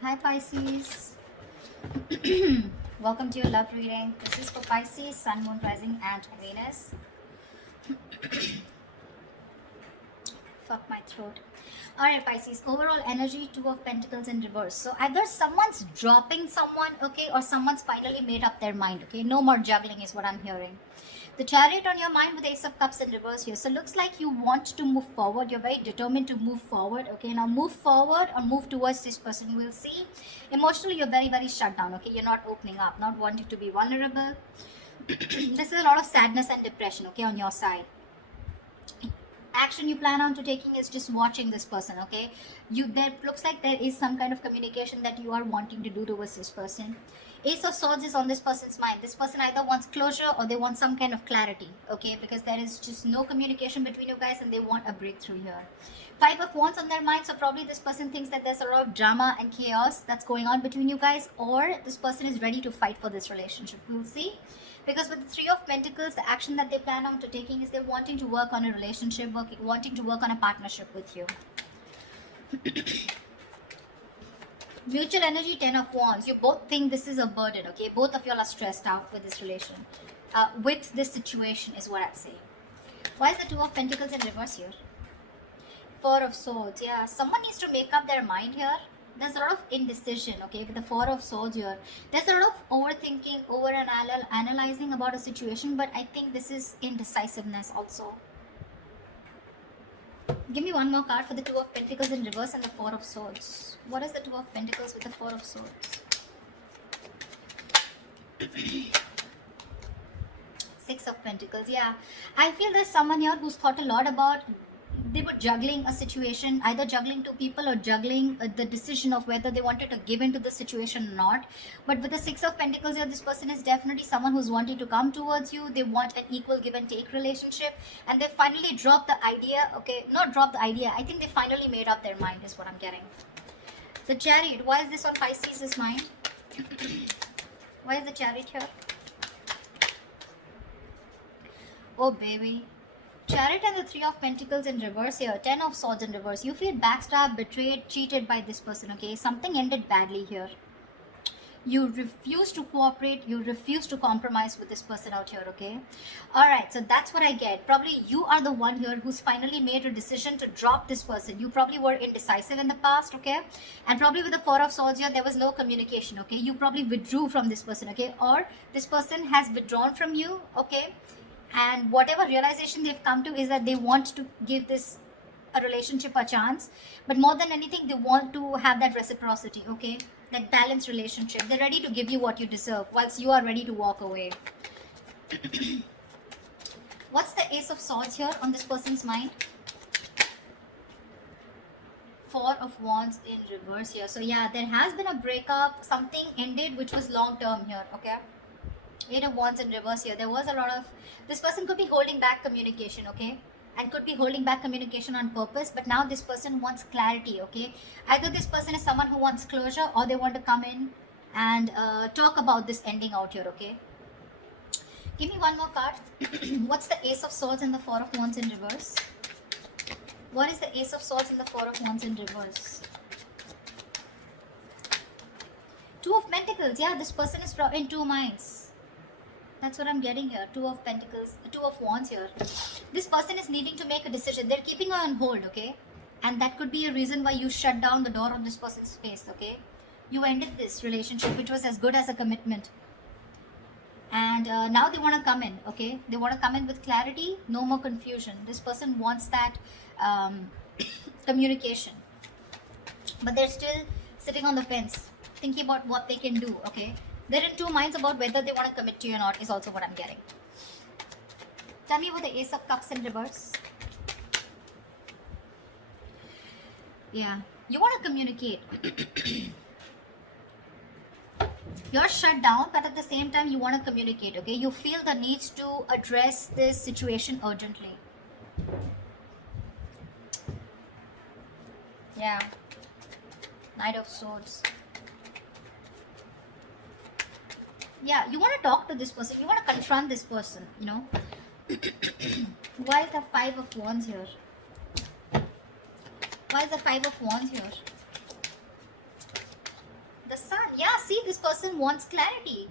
Hi Pisces. Welcome to your love reading. This is for Pisces, Sun, Moon, Rising, and Venus. Fuck my throat. Alright, Pisces. Overall energy, Two of Pentacles in reverse. So either someone's dropping someone, okay, or someone's finally made up their mind, okay. No more juggling is what I'm hearing. The Chariot on your mind with Ace of Cups in reverse here. So looks like you want to move forward. You're very determined to move forward. Okay, now move forward or move towards this person. We'll see. Emotionally, you're very, very shut down. Okay, you're not opening up, not wanting to be vulnerable. This is a lot of sadness and depression, okay, on your side. Action you plan on to taking is just watching this person, okay. There looks like there is some kind of communication that you are wanting to do towards this person. Ace of Swords is on this person's mind. This person either wants closure or they want some kind of clarity, okay, because there is just no communication between you guys and they want a breakthrough here. Five of Wands on their mind, so probably this person thinks that there's a lot of drama and chaos that's going on between you guys, or this person is ready to fight for this relationship. We'll see. Because with the Three of Pentacles, the action that they plan on to taking is they're wanting to work on a relationship, wanting to work on a partnership with you. Mutual energy, Ten of Wands. You both think this is a burden, okay? Both of y'all are stressed out with this relation. With this situation is what I'd say. Why is the Two of Pentacles in reverse here? Four of Swords. Yeah, someone needs to make up their mind here. There's a lot of indecision, okay, with the Four of Swords here. There's a lot of overthinking, analyzing about a situation, but I think this is indecisiveness also. Give me one more card for the Two of Pentacles in reverse and the Four of Swords. What is the Two of Pentacles with the Four of Swords? Six of Pentacles. Yeah, I feel there's someone here who's thought a lot about, they were juggling a situation, either juggling two people or juggling the decision of whether they wanted to give into the situation or not. But with the Six of Pentacles here, this person is definitely someone who's wanting to come towards you. They want an equal give and take relationship, and they finally dropped the idea. Okay, not dropped the idea, I think they finally made up their mind is what I'm getting. The Chariot. Why is this on Pisces' mind? Why is the Chariot here? Oh baby. Chariot and the Three of Pentacles in reverse here. Ten of Swords in reverse. You feel backstabbed, betrayed, cheated by this person, okay? Something ended badly here. You refuse to cooperate. You refuse to compromise with this person out here, okay? Alright, so that's what I get. Probably you are the one here who's finally made a decision to drop this person. You probably were indecisive in the past, okay? And probably with the Four of Swords here, there was no communication, okay? You probably withdrew from this person, okay? Or this person has withdrawn from you, okay? And whatever realization they've come to is that they want to give this a relationship a chance, but more than anything they want to have that reciprocity, okay, that balanced relationship. They're ready to give you what you deserve whilst you are ready to walk away. What's the Ace of Swords here on this person's mind? Four of Wands in reverse here. So yeah, there has been a breakup, something ended which was long term here, okay? Eight of Wands in reverse here. There was a lot of, this person could be holding back communication, okay, and could be holding back communication on purpose, but now this person wants clarity, okay. Either this person is someone who wants closure, or they want to come in and talk about this ending out here, okay. Give me one more card. What's the Ace of Swords and the Four of Wands in reverse? What is the Ace of Swords and the Four of Wands in reverse? Two of Pentacles. Yeah, this person is in two minds. That's what I'm getting here. Two of Pentacles, Two of Wands here. This person is needing to make a decision. They're keeping you on hold, okay? And that could be a reason why you shut down the door on this person's face, okay? You ended this relationship, which was as good as a commitment. And now they want to come in, okay? They want to come in with clarity, no more confusion. This person wants that communication. But they're still sitting on the fence, thinking about what they can do, okay? They're in two minds about whether they want to commit to you or not is also what I'm getting. Tell me about the Ace of Cups in reverse. Yeah, you want to communicate. You're shut down, but at the same time you want to communicate, okay? You feel the need to address this situation urgently. Yeah. Knight of Swords. Yeah, you want to talk to this person. You want to confront this person, you know. Why is the Five of Wands here? Why is the Five of Wands here? see, this person wants clarity.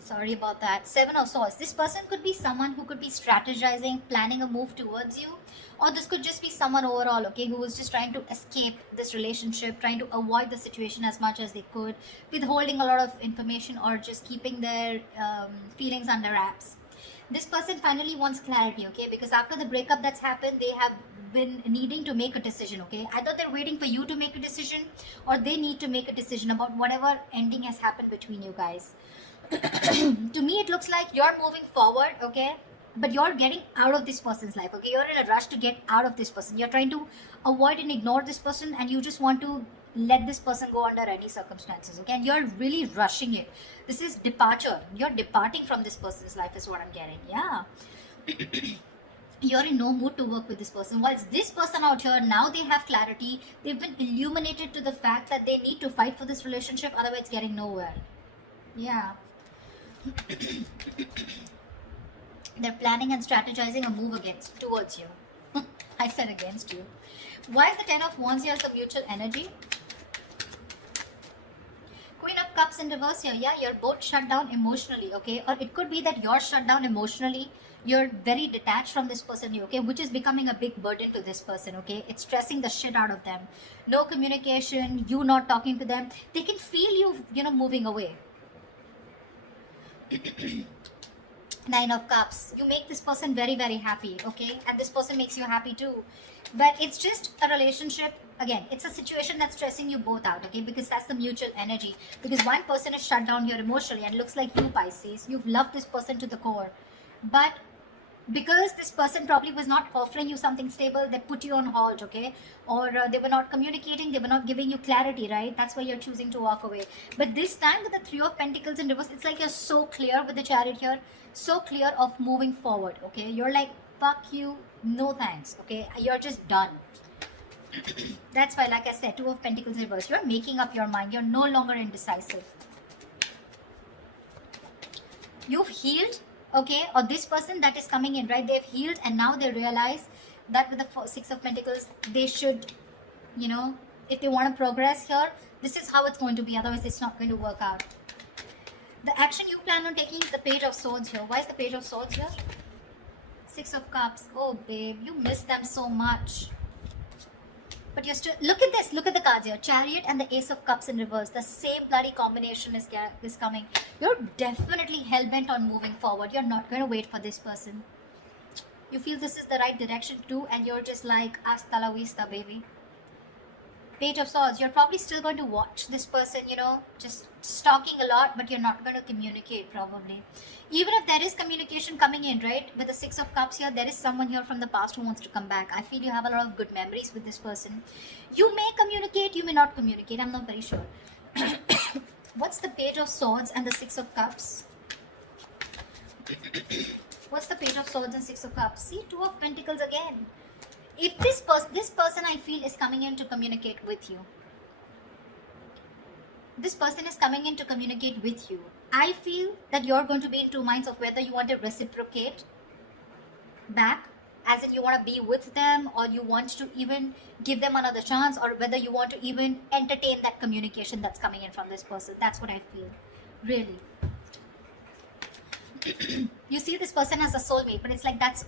Sorry about that. Seven of Swords. This person could be someone who could be strategizing, planning a move towards you, or this could just be someone overall, okay, who was just trying to escape this relationship, trying to avoid the situation as much as they could, withholding a lot of information, or just keeping their feelings under wraps. This person finally wants clarity, okay, because after the breakup that's happened, they have been needing to make a decision, okay. Either they're waiting for you to make a decision, or they need to make a decision about whatever ending has happened between you guys. To me, it looks like you're moving forward, okay, but you're getting out of this person's life, okay. You're in a rush to get out of this person. You're trying to avoid and ignore this person, and you just want to let this person go under any circumstances, okay, and you're really rushing it. This is departure. You're departing from this person's life is what I'm getting. Yeah. You're in no mood to work with this person. Whilst this person out here, now they have clarity. They've been illuminated to the fact that they need to fight for this relationship, otherwise it's getting nowhere. Yeah. They're planning and strategizing a move towards you. I said against you. Why is the Ten of Wands here some mutual energy? Queen of Cups in reverse here. Yeah, you're both shut down emotionally, okay? Or it could be that you're shut down emotionally. You're very detached from this person, okay? Which is becoming a big burden to this person, okay? It's stressing the shit out of them. No communication, you not talking to them. They can feel you, moving away. Nine of Cups. You make this person very, very happy, okay? And this person makes you happy too. But it's just a relationship. Again, it's a situation that's stressing you both out, okay? Because that's the mutual energy. Because one person is shut down here emotionally, and it looks like you, Pisces. You've loved this person to the core. But because this person probably was not offering you something stable, they put you on hold, okay? Or they were not communicating, they were not giving you clarity, right? That's why you're choosing to walk away. But this time with the Three of Pentacles in reverse, it's like you're so clear with the Chariot here, so clear of moving forward, okay? You're like, fuck you, no thanks, okay? You're just done. That's why, like I said, Two of Pentacles in reverse, you're making up your mind. You're no longer indecisive. You've healed, okay? Or this person that is coming in, right? They've healed, and now they realize that with the Six of Pentacles, they should, if they want to progress here, this is how it's going to be. Otherwise, it's not going to work out. The action you plan on taking is the Page of Swords here. Why is the Page of Swords here? Six of Cups. Oh, babe, you miss them so much. But you're still, look at this, look at the cards here. Chariot and the Ace of Cups in reverse. The same bloody combination is coming. You're definitely hell-bent on moving forward. You're not going to wait for this person. You feel this is the right direction too, and you're just like, hasta la vista, baby. Page of Swords, you're probably still going to watch this person, just stalking a lot, but you're not going to communicate probably. Even if there is communication coming in, right, with the Six of Cups here, there is someone here from the past who wants to come back. I feel you have a lot of good memories with this person. You may communicate, you may not communicate, I'm not very sure. What's the Page of Swords and the Six of Cups? What's the Page of Swords and Six of Cups? See, Two of Pentacles again. If this person I feel is coming in to communicate with you. This person is coming in to communicate with you. I feel that you're going to be in two minds of whether you want to reciprocate back, as in you want to be with them, or you want to even give them another chance, or whether you want to even entertain that communication that's coming in from this person. That's what I feel. Really. You see this person as a soulmate, but it's like that's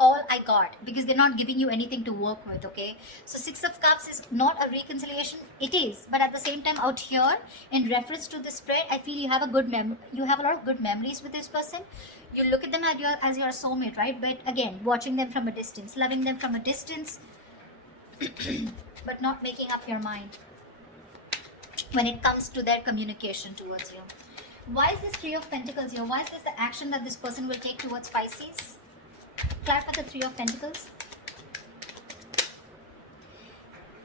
all I got, because they're not giving you anything to work with, okay? So Six of Cups is not a reconciliation. It is, but at the same time out here, in reference to this spread, I feel you have a lot of good memories with this person. You look at them as your soulmate, right? But again, watching them from a distance, loving them from a distance, but not making up your mind when it comes to their communication towards you. Why is this Three of Pentacles here? Why is this the action that this person will take towards Pisces? Clarify the Three of Pentacles.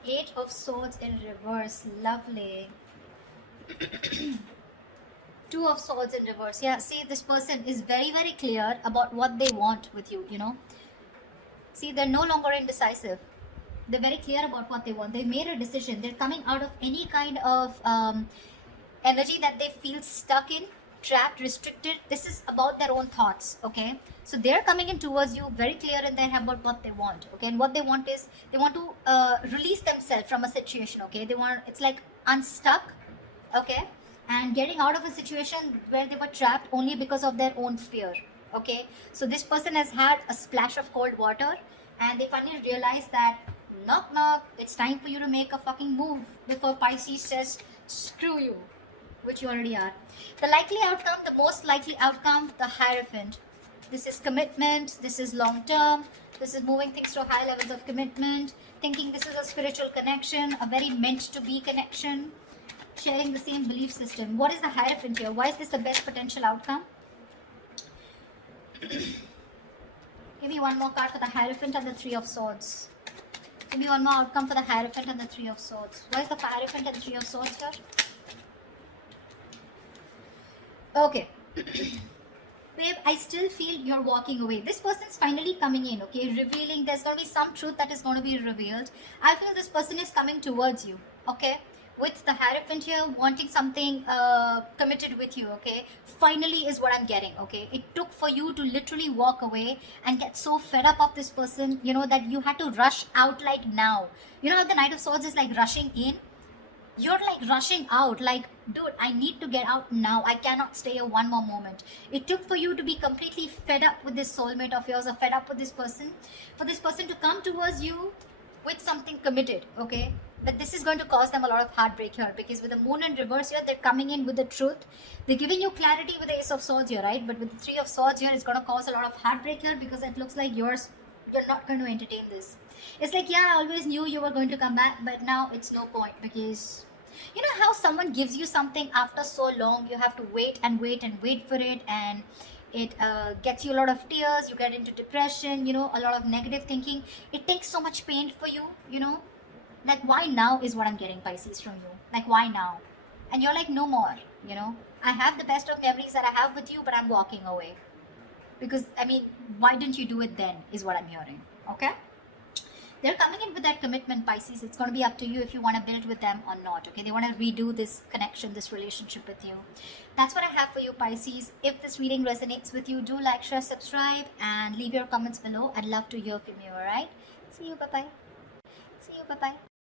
Eight of Swords in reverse. Lovely. Two of Swords in reverse. Yeah, see, this person is very, very clear about what they want with you, See, they're no longer indecisive. They're very clear about what they want. They made a decision. They're coming out of any kind of energy that they feel stuck in. trapped, restricted. This is about their own thoughts, okay? So they're coming in towards you very clear in their head about what they want, okay? And what they want is they want to release themselves from a situation, okay? They want, it's like unstuck, okay? And getting out of a situation where they were trapped only because of their own fear, okay? So this person has had a splash of cold water and they finally realize that knock knock, it's time for you to make a fucking move before Pisces says screw you, which you already are. The likely outcome, the most likely outcome, the Hierophant. This is commitment, this is long term, this is moving things to high levels of commitment, thinking this is a spiritual connection, a very meant to be connection, sharing the same belief system. What is the Hierophant here? Why is this the best potential outcome? Give me one more card for the Hierophant and the Three of Swords. Give me one more outcome for the Hierophant and the Three of Swords. Why is the Hierophant and the Three of Swords here? Okay. Babe, I still feel you're walking away. This person's finally coming in, okay? Revealing, there's going to be some truth that is going to be revealed. I feel this person is coming towards you, okay? With the Hierophant here, wanting something committed with you, okay? Finally is what I'm getting, okay? It took for you to literally walk away and get so fed up of this person, you know, that you had to rush out like now. You know how the Knight of Swords is like rushing in? You're like rushing out, like, dude, I need to get out now. I cannot stay here one more moment. It took for you to be completely fed up with this soulmate of yours, or fed up with this person, for this person to come towards you with something committed, okay? But this is going to cause them a lot of heartbreak here, because with the Moon in reverse here, they're coming in with the truth. They're giving you clarity with the Ace of Swords here, right? But with the Three of Swords here, it's going to cause a lot of heartbreak here, because it looks like you're not going to entertain this. It's like, yeah, I always knew you were going to come back, but now it's no point, because you know how someone gives you something after so long, you have to wait and wait and wait for it, and it gets you a lot of tears, you get into depression, you know, a lot of negative thinking. It takes so much pain for you, you know. Like, why now is what I'm getting, Pisces, from you. Like, why now? And you're like, no more, you know. I have the best of memories that I have with you, but I'm walking away. Because, I mean, why didn't you do it then, is what I'm hearing, okay? They're coming in with that commitment, Pisces. It's going to be up to you if you want to build with them or not, okay? They want to redo this connection, this relationship with you. That's what I have for you, Pisces. If this reading resonates with you, do like, share, subscribe, and leave your comments below. I'd love to hear from you, all right? See you, bye-bye. See you, bye-bye.